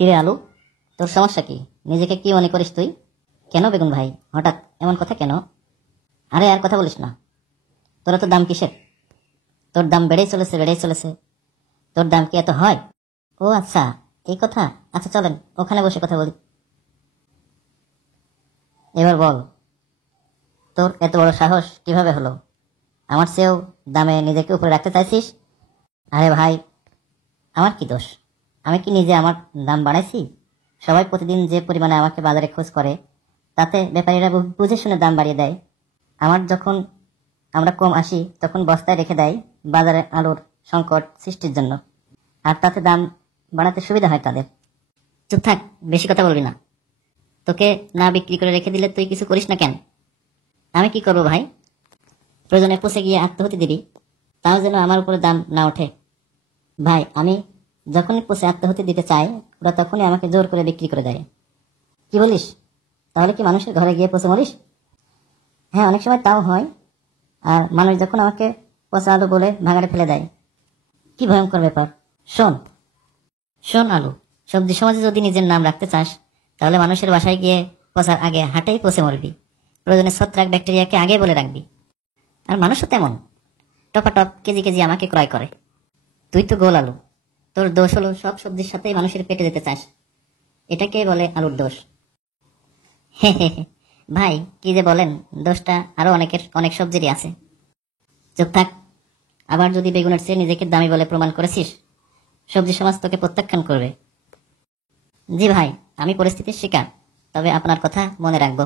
কিরে আলু, তোর সমস্যা কি? নিজেকে কি মনে করিস তুই? কেন বেগুন ভাই, হঠাৎ এমন কথা কেন? আরে আর কথা বলিস না। তোরা তো দাম কিসের? তোর দাম বেড়েই চলেছে, বেড়েই চলেছে। তোর দাম কি এত হয়? ও আচ্ছা, এই কথা। আচ্ছা চলেন ওখানে বসে কথা বলি। এবার বল, তোর এত বড় সাহস কিভাবে হলো? আমার চেয়েও দামে নিজেকে উপরে রাখতে চাইছিস? আরে ভাই, আমার কি দোষ? আমি কি নিজে আমার দাম বাড়াইছি? সবাই প্রতিদিন যে পরিমাণে আমাকে বাজারে খোঁজ করে, তাতে ব্যাপারীরা বুঝে শুনে দাম বাড়িয়ে দেয়। আমার যখন আমরা কম আসি তখন বস্তায় রেখে দেয় বাজারে আলুর সংকট সৃষ্টির জন্য। আর তাতে দাম বাড়াতে সুবিধা হয় তাদের। চুপ থাক, বেশি কথা বলবি না। তোকে না বিক্রি করে রেখে দিলে তুই কিছু করিস না কেন? আমি কি করবো ভাই? প্রয়োজনে পচে গিয়ে আত্মহতি দিবি, তাও যেন আমার উপরে দাম না ওঠে। ভাই, আমি যখনই পচে আত্মহতি দিতে চাই, ওরা তখনই আমাকে জোর করে বিক্রি করে দেয়। কি বলিস? তাহলে কি মানুষের ঘরে গিয়ে পচে মরিস? হ্যাঁ, অনেক সময় তাও হয়। আর মানুষ যখন আমাকে পচা আলু বলে ভাগাড়ে ফেলে দেয়। কি ভয়ঙ্কর ব্যাপার। শোন শোন আলু, সবজি সমাজে যদি নিজের নাম রাখতে চাস, তাহলে মানুষের বাসায় গিয়ে পচার আগে হাটেই পচে মরবি। প্রয়োজনে ছত্রাক ব্যাকটেরিয়াকে আগে বলে রাখবি। আর মানুষও তেমন টপাটপ কেজি কেজি আমাকে ক্রয় করে। তুই তো গোল আলু, তোর দোষ হলো সব সবজির সাথেই মানুষের পেটে যেতে চাস। এটাকে বলে আলুর দোষ। হে হে হে। ভাই, কি যে বলেন, দোষটা আরো অনেক সবজিরই আছে। চুপ থাক। আবার যদি বেগুনের চেয়ে নিজেকে দামি বলে প্রমাণ করেছিস, সবজি সমাজ তোকে প্রত্যাখ্যান করবে। জি ভাই, আমি পরিস্থিতির শিকার, তবে আপনার কথা মনে রাখবো।